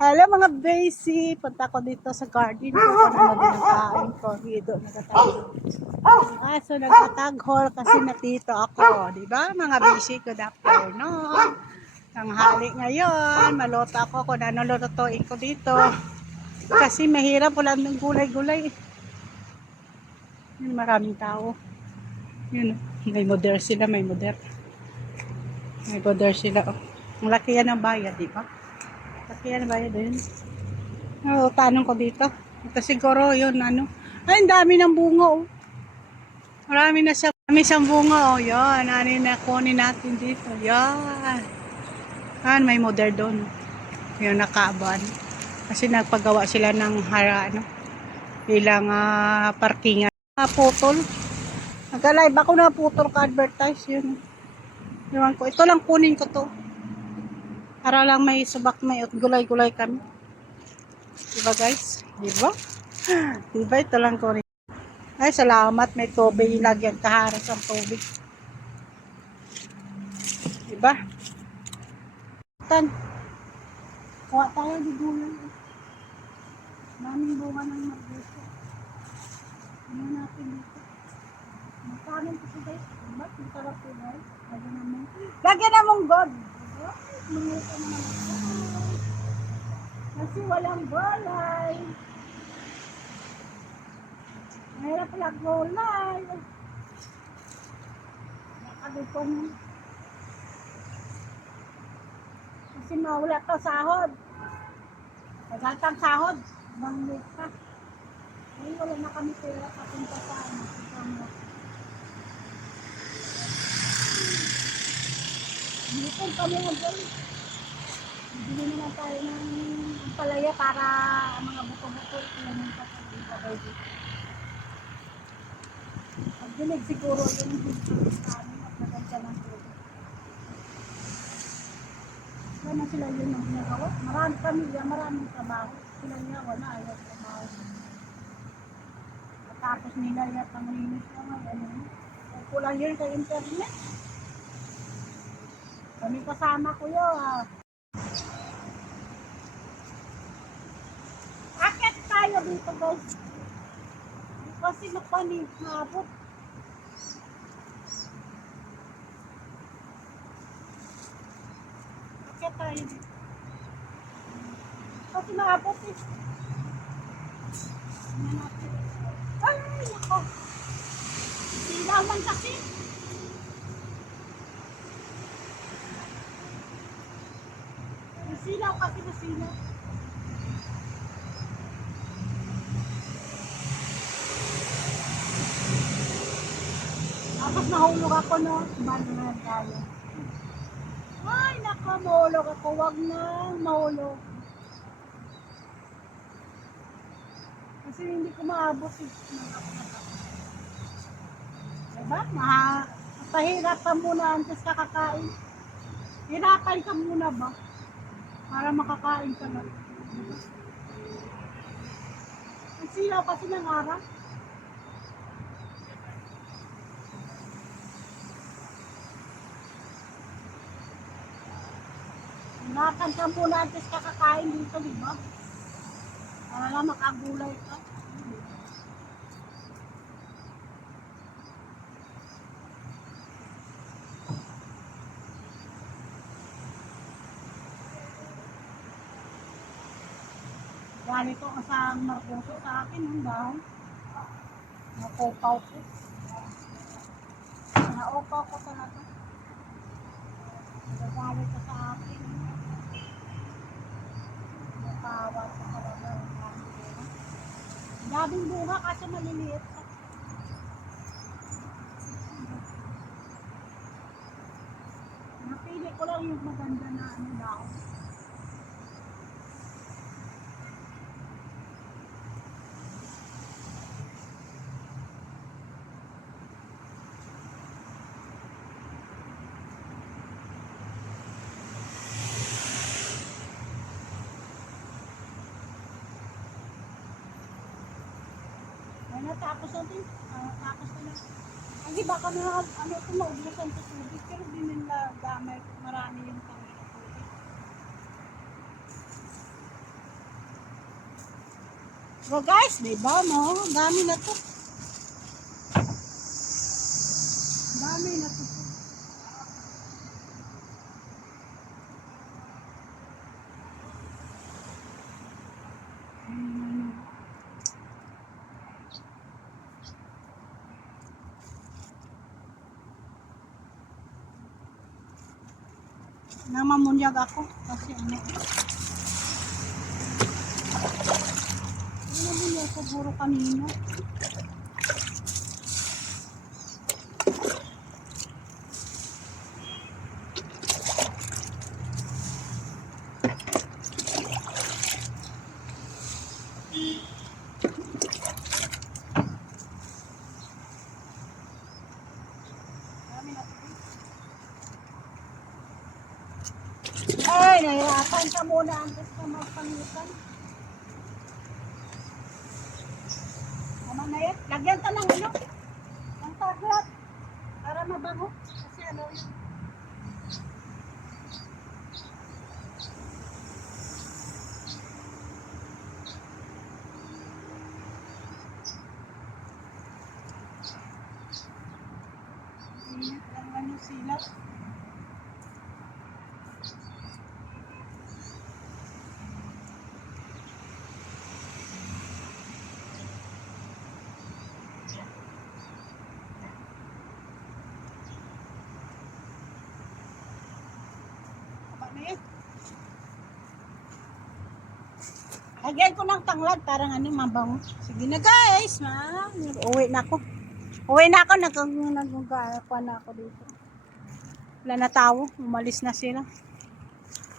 Hello mga basic, punta ko dito sa garden ko kung ano din ang kain ko. Dito nagtatag. So nagtataghol kasi natito ako. Diba mga basic, good afternoon. Tanghali ngayon, maluto ako kung ano lutuin ko dito. Kasi mahirap, wala ng gulay-gulay. Yun, maraming tao. Yun, may modern sila, may modern. May modern sila. Oh. Ang laki yan ng bayad, di ba? Laki yan ng bayad din. Oo, tanong ko dito. Ito siguro yun, ano. Ay, ang dami ng bunga, oh. Marami na siya. Marami siyang bunga, oh. Yan, ano yung nakunin natin dito. Yan. Yan, may modern doon. Yung nakaaban. Kasi nagpagawa sila ng ano, ilang parkingan. Putol. Nag-live ako na putol ka-advertise yun. Iwan ko. Ito lang kunin ko to. Para lang may subak, may gulay-gulay kami. Diba guys? Diba? Diba? Ito lang kunin. Ay, salamat. May tubig. Lagyan kaharas ang tubig. Diba? Tan. Kuha tayo di gulay. Daming bunga ng marguso. Ano natin dito? Magkanin kasi guys. Diba? Ang sarap po guys. Lagyan na mong god. Diba? Manguso naman ako. Kasi walang gulay. Mahirap pala gulay. Nakadukong. Kasi mawala to sahod. Pagkatang sahod, banglit pa. Ay, wala na kami pera papunta sa ano. Dito kami hanggang. Bili naman tayo ng palaya para mga buto-buto. Ilan yung papagay dito. Pag dinig siguro yung sa amin at naganda ng tubig. Wala sila yun ang ginagawa. Maraming pamilya, maraming trabaho. Sila niya, wala, ayaw trabaho. At tapos nila yung panglinis na ngayon. Kulang yun sa internet. Kami kasama ko yun. Akit tayo dito guys. Kasi napanig, maabot. Akit tayo dito. Kasi maabot eh. Ay, nako. Silaw man kasi. Silaw kasi na silaw. Tapos nahulog ako no. Banana tayo. Ay, nako, mahulog ako. Wag na mahulog. Kasi hindi ko maabot eh. Diba? Pahirap ka muna antes ka kakain. Hirapan ka muna ba? Para makakain ka na. Diba? Ang silaw kasi ng araw. Hirapan ka muna antes ka kakain dito, diba? Para lang makagulay ka. Galing ko sa Marcoso sa akin, yung dahon. Nakopaw ko. Naupaw ko talaga. Nagagalit ka sa akin. Nakawat ko talaga. Daming bunga kasi maliliit. Napili ko lang yung maganda na ano daw. Ay, natapos natin. Tapos na lang. Hindi baka na ano ito maubusan sa tubig. Pero di nila gamay. Marami yung tangin na tubig. So guys, di ba no? Dami na to. Dami na to. Namamunyag ako kasi ano. Namamunyag ako puro kanina. Ay, nahirapan ka muna antes ka magpangitan. Tama na yan. Lagyan ka ng ano? Ng taglat. Para mabango. Kasi ano yun. Init lang lang yung silat. Lagyan ko ng tanglad parang ano mabango. Sige na guys, uwi na ako. Uwi na ako, nagagawa na ako dito. Wala na tao, umalis na sila.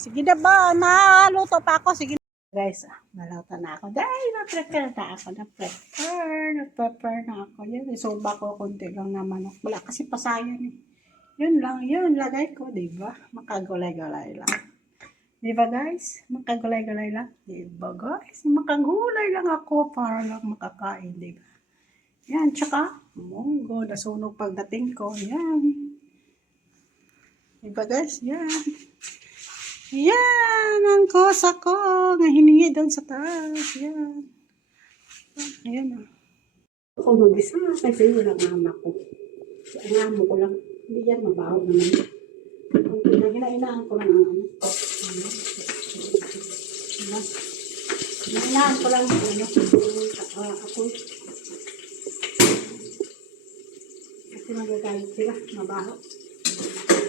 Sige na ba, maluto pa ako. Sige na. Guys, naluto na ako. Dahil na-prepare na ako. Nag-prepare na ako. Yan, isuba ko konti lang naman. Wala kasi pasayan eh. Yun lang, yun. Lagay ko, diba? Makagulay-gulay lang. Diba guys? Makagulay-gulay lang. Diba guys? Makagulay lang ako para lang makakain. Diba? Yan, tsaka munggo. Nasunog pagdating ko. Yan. Diba guys? Yan. Yan ang kosa ko. Nga hiningi doon sa taas. Yan. Ayan o. Ako mag-isa kasi walang mama ko. Ang amo ko lang. Hindi yan mabaho naman. Hinainaan ko lang ang ano. Hinainaan ko lang ang ano. Ako. Kasi magagalit sila. Mabaho.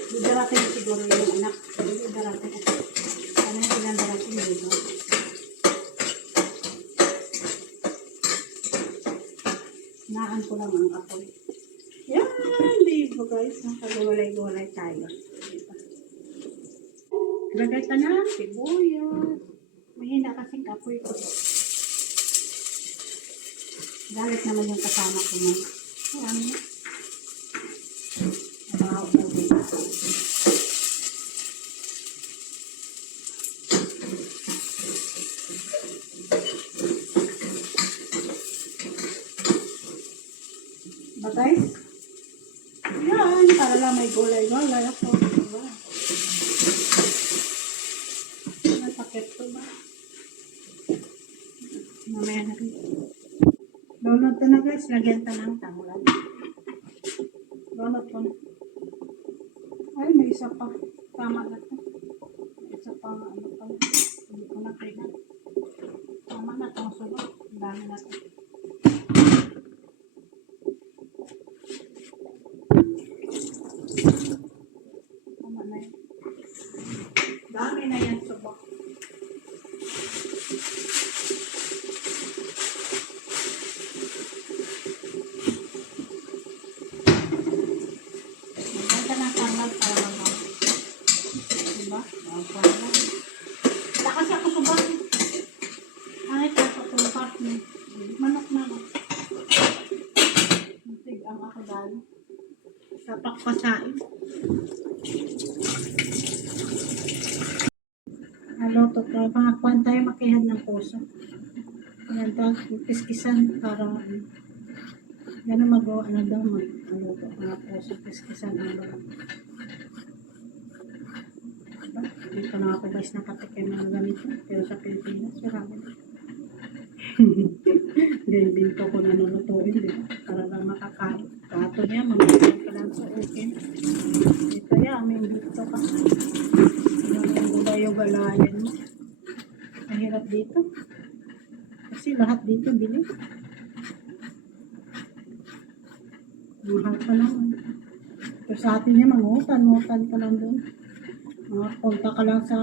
Hindi darating siguro yung anak. Hindi darating. Ano yung pinandarating dito? Hinaan ko lang ang apoy. Yan, di ba guys? Nakagawalay-gawalay tayo. Lagay ka na, sibuyas. Mahina kasing apoy ko. Galit naman yung kasama ko mo. Ayan mo. Nabaho mo dito. Ba guys? Yan, para lang may gulay-gulay ako. Diba? Sakit to ba? Mamaya na rin. Donut to na guys. Lagyan ta ng tanglad. Donut ko na. Ay, may isa pa. Tama na to. May isa pa ano pa. Hindi ko na kailan. Tama na itong sunod. Ang dami na to. Tama na yun. Dami na yan subok. Lakas ako subak. Ay, tapos part ni manok na no. Tigang ako dahil. Tapak pasain. Naluto ko. Pangakuan tayo makihan ng puso. Ayan to. Piskisan para gano'n magawa na daw maluto. Mga puso. Piskisan ang daw. Dito na ako guys nakatikim ng ganito. Pero sa Pilipinas, marami. Binibinto ko na lulutuin, di ba? Para lang makakain. Kato niya, mamaya ka lang sa open. Ito yan, may binto ka. Yung gulay-gulayan mo. Mahirap dito. Kasi lahat dito bili. Mahal pa lang. Pero sa atin niya, mangutan ka lang doon. Punta ka lang sa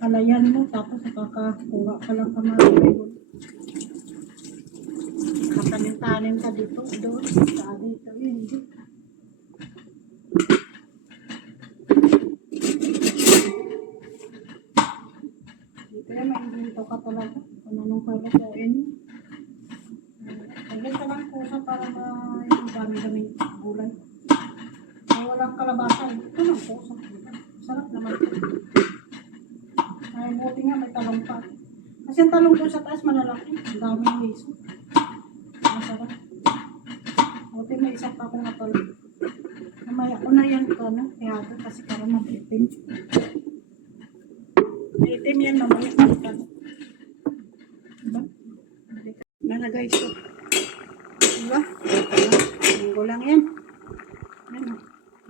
palayan mo, tapos nakakakuha ka lang kamay. Katanim-tanim ka dito, doon. Sa dito, hindi. Dito yan, mainginto ka talaga. Kung anong kalutuin mo. Hanggang ka lang kusa para yung dami-daming gulay. Kaya walang kalabasa. Ito lang kusa. Sarap naman ito. Ay, buti nga may talong pa. Kasi ang talong ko sa taas malalaki. Ang daming liso. Masarap. Buti may isa pa akong natulog. Namaya ko na yan ko, no? Kaya ito kasi parang mag-itim. Itim yan, mamaya ko ito. Diba? Nalagay ito. Diba? Ito na. Linggo lang yan. Yan o.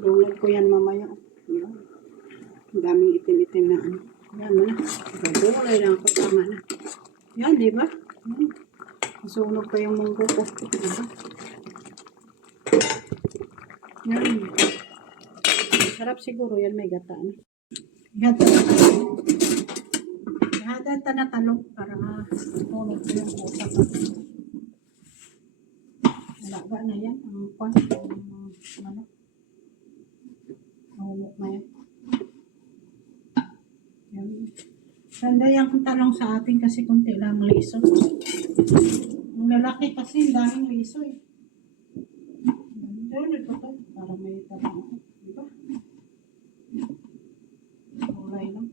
Lunod ko yan mamaya. Yan. Ang daming itim-itim na ano. Yan na. Gagulay lang ako. Tama na. Yan, diba? Yan. Masunog pa yung munggo ko. Diba? Yan. Sarap siguro yan, may gata. Gata na talong. Gata na talong para masunog ko yung utak. Alaga na yan. Ang kwan. Ano? Mahumok na yan. Yan. Ganda yung talong sa atin kasi kunti lang liso. Ang lalaki kasi daming liso eh. Doon ito to. Para may talong ako. Diba? Gulay lang.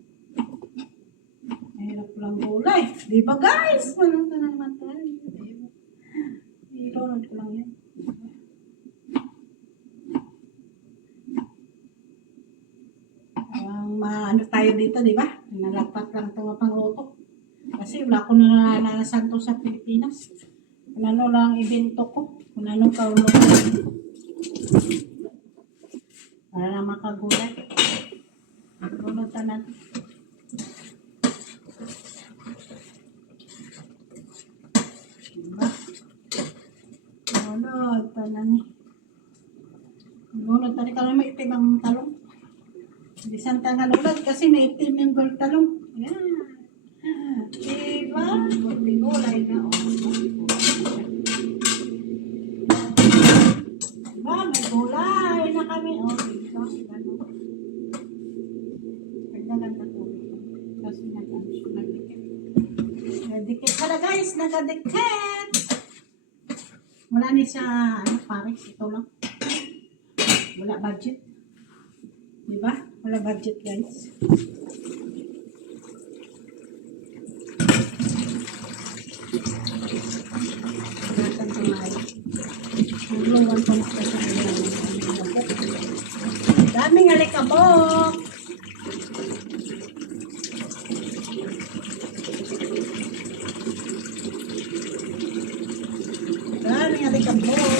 Mahirap lang gulay. Diba guys? Walang tanang matay. Diba? Ilunod ko lang yan. Ano tayo dito, di ba? Nalagpat lang ito nga pangluto. Kasi wala ko na nanasanto sa Pilipinas. Kung ano lang ibento ko. Kung ano kaulo ko. Para na makagulay. Lulutan natin. Diba? Lulutan na ni. Lulutan ka na may itim ang talong. Bisan tangalulad kasi may itim yung talong. Yan. Diba? Gulay na o. Diba? May gulay na kami. O, diba? Nagdagan na to. Kasi nagdikit. Nagdikit ka na guys. Nagdikit. Wala ni sa pares. Ito lang. Wala budget. Diba? Wala budget guys. Natan tumahay. Naglungan ko na sa alikabok. Daming alikabok. Daming alikabok.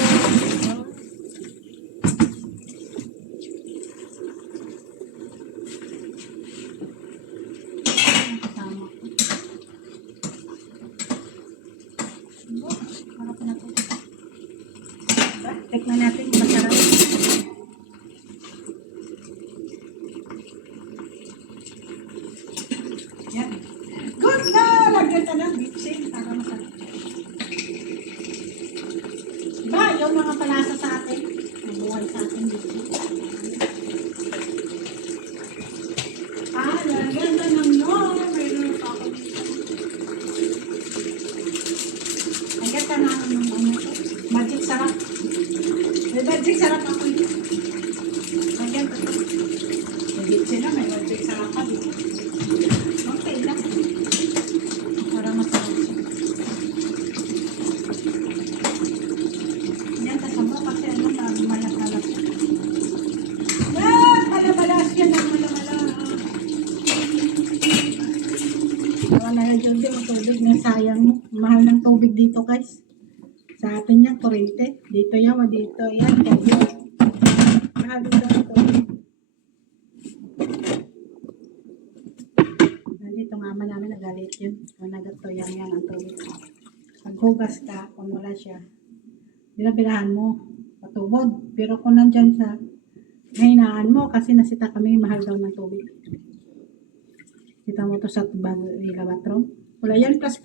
Tikman natin kung masarap. Yan. Good na! Lagyan ka ng bitsin para masarap. Diba? Yung mga palasa sa atin. Nabuhay sa atin bitsin. Lagyan ka ng no. Mayroon pa ako dito. Lagyan ka na ng ano ito. Magic sarap. May magic sarap ako dito. Lagyan ka ito. May bitsin na, may magic sarap ka dito. Okay lang. Para masarap siya. Yan, kasama kasi ano, malakalas siya. Malamalas yan, malamalas. Tawa na yung Judy, ang tubig na sayang mo. Mahal ng tubig dito guys. Sa atin yan, kurente. Dito yan, o dito. Yan, tubig. Mahal dito ang tubig. Nandito nga man namin nagalit yun. Kung nagatoyang yan ang tubig. Paghugas ka, kung wala siya, binahan mo. Patubod. Pero kung nandyan sa mahinaan mo, kasi nasita kami, mahal daw ng tubig. Kita mo to sa bathroom. Wala yan, plus.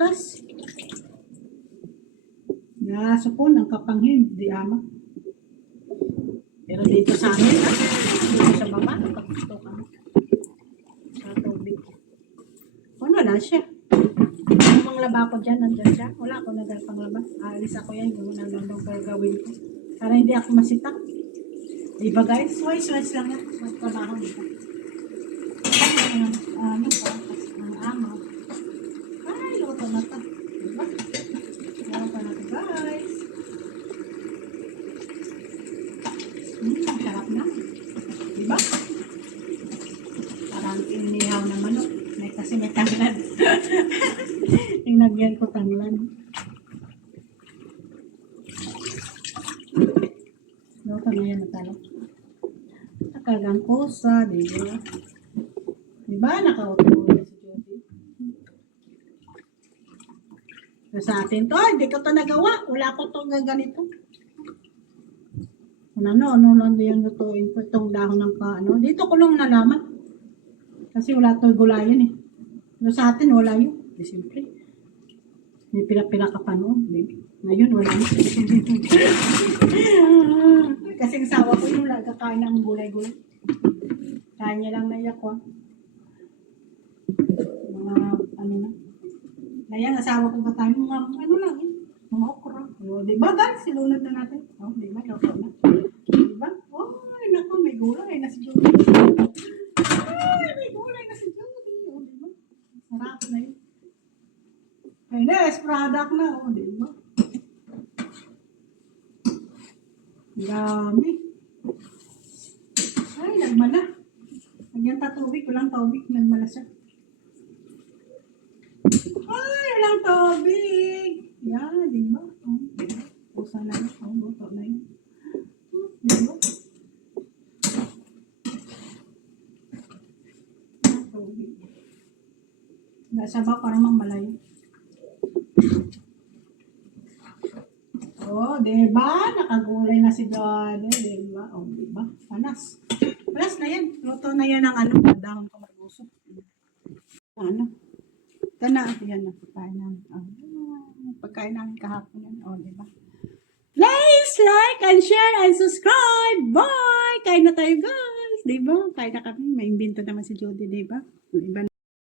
Nasupon ang kapanghin, di ama. Pero dito sa amin, dito sa baba, kapusto ka sa tubig. Kung wala siya. Yung mga laba ko dyan, nandyan siya. Wala ako nagalpang laba. Aalis ako yan, kung nandang gagawin ko. Para hindi ako masita. Diba guys? Swice lang yan. Magtrabaho dito. Ano po? Ang ama. Ay, luto na ito. Diba? Luto na ito guys. Ang sarap na. Diba? Parang inihaw na manok. Kasi may tanglan. Yung nagyan ko tanglan. Luto na yan na talo. Nakagang kusa, diba? Diba? Nakauto si Jody. So, sa atin to, hindi ko to nagawa. Wala ko to ganito. Kung ano lang din yung lutuin ko. Itong dahon ng paano. Dito ko lang nalaman. Kasi wala to gulayan eh. Pero sa atin, wala yun. Di siyempre. May pila-pila ka pa noon. Ngayon, wala na. Kasi ang sawa ko yung kakain ng gulay-gulay. Kain niya lang na yakwa. Mga ano na. Ngayon, asawa ko kakain mga ano lang eh. Mga okra. O, diba guys? Silunod na natin. O, diba? Loko na. Diba? Ay, naku, may gulay na si Judy. Ay, may gulay na si Judy. O, diba? Sarap na yun. Yes, product na. O, diba? Dami. Ay, nagmala. Ganyan tubig. Walang tubig. Nagmala siya. Ay, walang tubig. Yan, diba? O, diba? Pusa na yun. O, buto na yun. Diba? Tubig. Nasa ba parang mamalayo. Oh, diba? Nakagulay na si Johnny, diba? Oh, diba? Panas. Panas na yan. Luto na yan ng ano, dahon ko maguso. Ano? Ito na, yan na. Pagkain namin. Oh, pagkain namin kahapon yan. Oh, diba? Please like and share and subscribe. Bye! Kain na tayo, guys. Diba? Kain na kami. May imbento naman si Jody, diba? Iba